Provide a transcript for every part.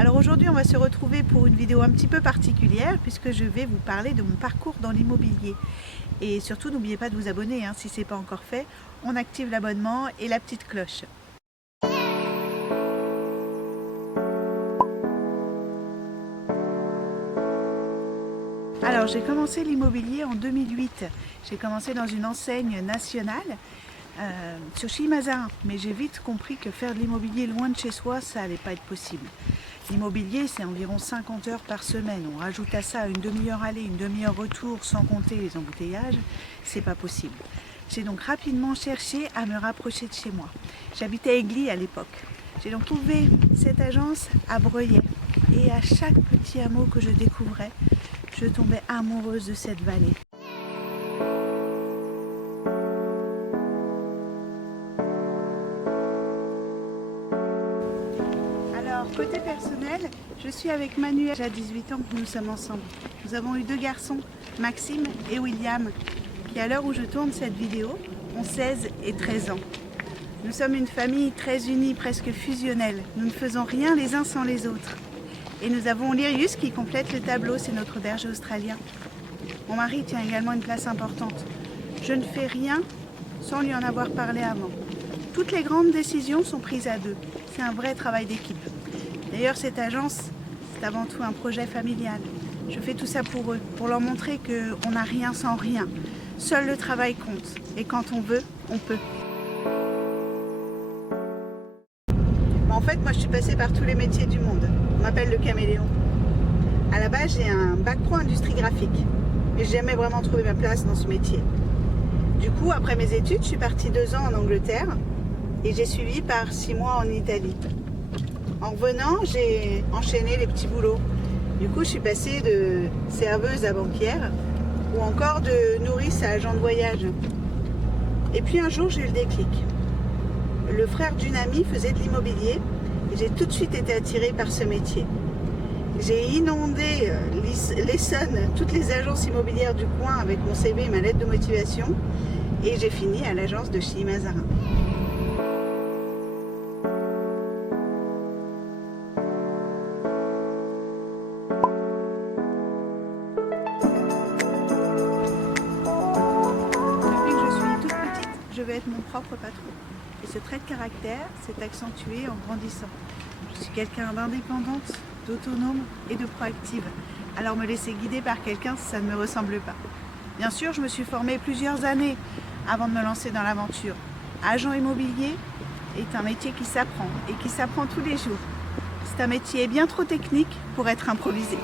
Alors aujourd'hui on va se retrouver pour une vidéo un petit peu particulière puisque je vais vous parler de mon parcours dans l'immobilier. Et surtout n'oubliez pas de vous abonner si ce n'est pas encore fait. On active l'abonnement et la petite cloche. Alors j'ai commencé l'immobilier en 2008. J'ai commencé dans une enseigne nationale sur Chilly-Mazarin. Mais j'ai vite compris que faire de l'immobilier loin de chez soi, ça n'allait pas être possible. L'immobilier, c'est environ 50 heures par semaine. On rajoute à ça une demi-heure aller, une demi-heure retour, sans compter les embouteillages. C'est pas possible. J'ai donc rapidement cherché à me rapprocher de chez moi. J'habitais à Aigli à l'époque. J'ai donc trouvé cette agence à Breuillet. Et à chaque petit hameau que je découvrais, je tombais amoureuse de cette vallée. Alors, côté personnel, je suis avec Manuel. J'ai 18 ans que nous sommes ensemble. Nous avons eu 2 garçons, Maxime et William, qui à l'heure où je tourne cette vidéo ont 16 et 13 ans. Nous sommes une famille très unie, presque fusionnelle. Nous ne faisons rien les uns sans les autres. Et nous avons Lirius qui complète le tableau, c'est notre berger australien. Mon mari tient également une place importante. Je ne fais rien sans lui en avoir parlé avant. Toutes les grandes décisions sont prises à 2. C'est un vrai travail d'équipe. D'ailleurs, cette agence, c'est avant tout un projet familial. Je fais tout ça pour eux, pour leur montrer qu'on n'a rien sans rien. Seul le travail compte. Et quand on veut, on peut. En fait, moi, je suis passée par tous les métiers du monde. On m'appelle le caméléon. À la base, j'ai un bac pro industrie graphique. Mais j'ai jamais vraiment trouvé ma place dans ce métier. Du coup, après mes études, je suis partie 2 ans en Angleterre et j'ai suivi par 6 mois en Italie. En revenant, j'ai enchaîné les petits boulots. Du coup, je suis passée de serveuse à banquière ou encore de nourrice à agent de voyage. Et puis un jour, j'ai eu le déclic. Le frère d'une amie faisait de l'immobilier et j'ai tout de suite été attirée par ce métier. J'ai inondé l'Essonne, toutes les agences immobilières du coin avec mon CV et ma lettre de motivation et j'ai fini à l'agence de Chilly-Mazarin. Depuis que je suis toute petite, je vais être mon propre patron. Et ce trait de caractère s'est accentué en grandissant. Je suis quelqu'un d'indépendante, d'autonome et de proactive. Alors me laisser guider par quelqu'un, ça ne me ressemble pas. Bien sûr, je me suis formée plusieurs années avant de me lancer dans l'aventure. Agent immobilier est un métier qui s'apprend et qui s'apprend tous les jours. C'est un métier bien trop technique pour être improvisé.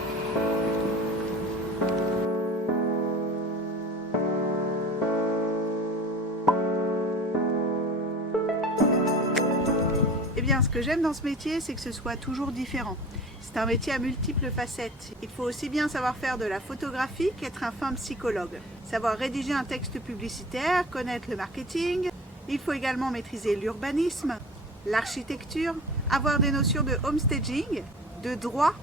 Eh bien, ce que j'aime dans ce métier, c'est que ce soit toujours différent. C'est un métier à multiples facettes. Il faut aussi bien savoir faire de la photographie qu'être un fin psychologue. Savoir rédiger un texte publicitaire, connaître le marketing. Il faut également maîtriser l'urbanisme, l'architecture, avoir des notions de homestaging, de droit.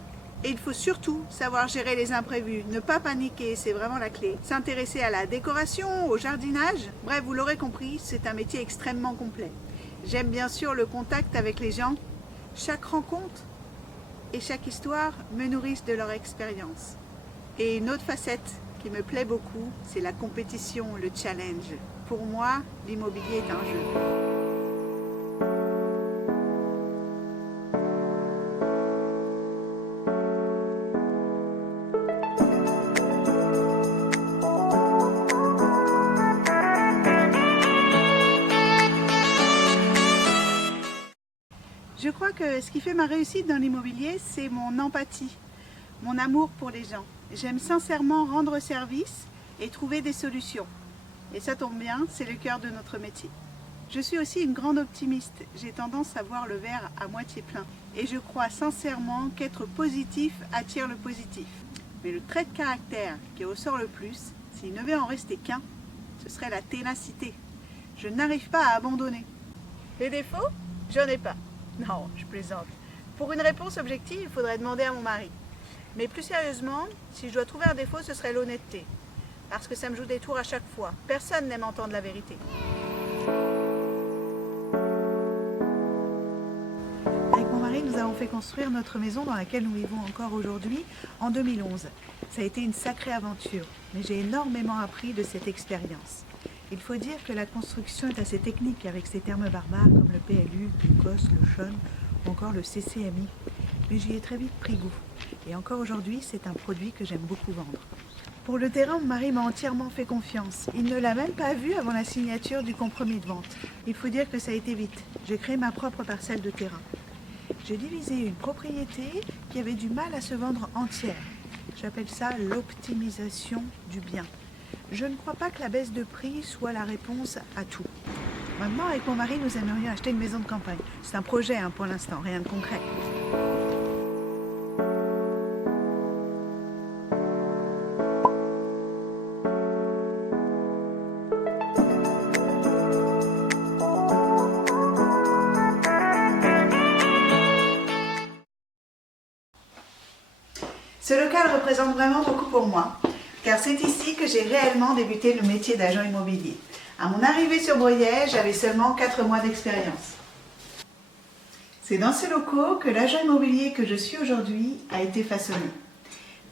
Et il faut surtout savoir gérer les imprévus, ne pas paniquer, c'est vraiment la clé. S'intéresser à la décoration, au jardinage. Bref, vous l'aurez compris, c'est un métier extrêmement complet. J'aime bien sûr le contact avec les gens. Chaque rencontre et chaque histoire me nourrissent de leur expérience. Et une autre facette qui me plaît beaucoup, c'est la compétition, le challenge. Pour moi, l'immobilier est un jeu. Je crois que ce qui fait ma réussite dans l'immobilier, c'est mon empathie, mon amour pour les gens. J'aime sincèrement rendre service et trouver des solutions. Et ça tombe bien, c'est le cœur de notre métier. Je suis aussi une grande optimiste. J'ai tendance à voir le verre à moitié plein. Et je crois sincèrement qu'être positif attire le positif. Mais le trait de caractère qui ressort le plus, s'il ne devait en rester qu'un, ce serait la ténacité. Je n'arrive pas à abandonner. Les défauts, j'en ai pas. Non, je plaisante. Pour une réponse objective, il faudrait demander à mon mari. Mais plus sérieusement, si je dois trouver un défaut, ce serait l'honnêteté. Parce que ça me joue des tours à chaque fois. Personne n'aime entendre la vérité. Avec mon mari, nous avons avons fait construire notre maison dans laquelle nous vivons encore aujourd'hui en 2011. Ça a été une sacrée aventure, mais j'ai énormément appris de cette expérience. Il faut dire que la construction est assez technique avec ces termes barbares comme le PLU, le COS, le CHON ou encore le CCMI. Mais j'y ai très vite pris goût. Et encore aujourd'hui, c'est un produit que j'aime beaucoup vendre. Pour le terrain, mon mari m'a entièrement fait confiance. Il ne l'a même pas vu avant la signature du compromis de vente. Il faut dire que ça a été vite. J'ai créé ma propre parcelle de terrain. J'ai divisé une propriété qui avait du mal à se vendre entière. J'appelle ça l'optimisation du bien. Je ne crois pas que la baisse de prix soit la réponse à tout. Maintenant, avec mon mari, nous aimerions acheter une maison de campagne. C'est un projet pour l'instant, rien de concret. Ce local représente vraiment beaucoup pour moi, car c'est ici que j'ai réellement débuté le métier d'agent immobilier. À mon arrivée sur Breuillès, j'avais seulement 4 mois d'expérience. C'est dans ces locaux que l'agent immobilier que je suis aujourd'hui a été façonné.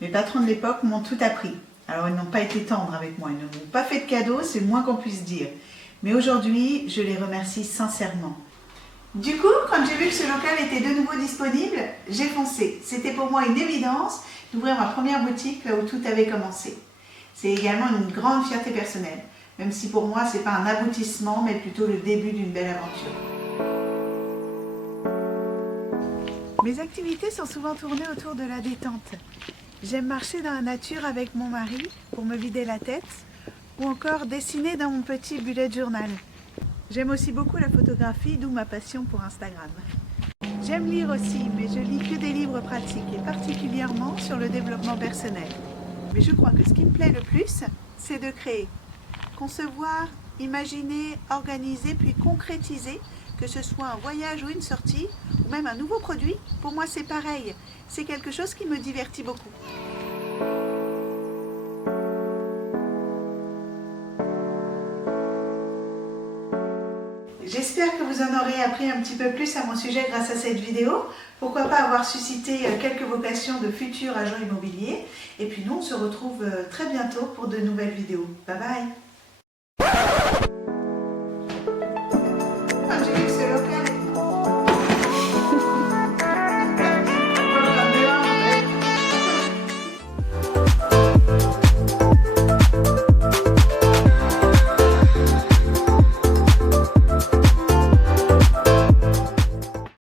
Mes patrons de l'époque m'ont tout appris. Alors ils n'ont pas été tendres avec moi, ils ne m'ont pas fait de cadeaux, c'est le moins qu'on puisse dire. Mais aujourd'hui, je les remercie sincèrement. Du coup, quand j'ai vu que ce local était de nouveau disponible, j'ai foncé. C'était pour moi une évidence d'ouvrir ma première boutique là où tout avait commencé. C'est également une grande fierté personnelle, même si pour moi, ce n'est pas un aboutissement, mais plutôt le début d'une belle aventure. Mes activités sont souvent tournées autour de la détente. J'aime marcher dans la nature avec mon mari pour me vider la tête, ou encore dessiner dans mon petit bullet journal. J'aime aussi beaucoup la photographie, d'où ma passion pour Instagram. J'aime lire aussi, mais je lis que des livres pratiques, et particulièrement sur le développement personnel. Mais je crois que ce qui me plaît le plus, c'est de créer. Concevoir, imaginer, organiser, puis concrétiser, que ce soit un voyage ou une sortie, ou même un nouveau produit, pour moi c'est pareil. C'est quelque chose qui me divertit beaucoup. J'espère que vous en aurez appris un petit peu plus à mon sujet grâce à cette vidéo. Pourquoi pas avoir suscité quelques vocations de futurs agents immobiliers. Et puis nous, on se retrouve très bientôt pour de nouvelles vidéos. Bye bye!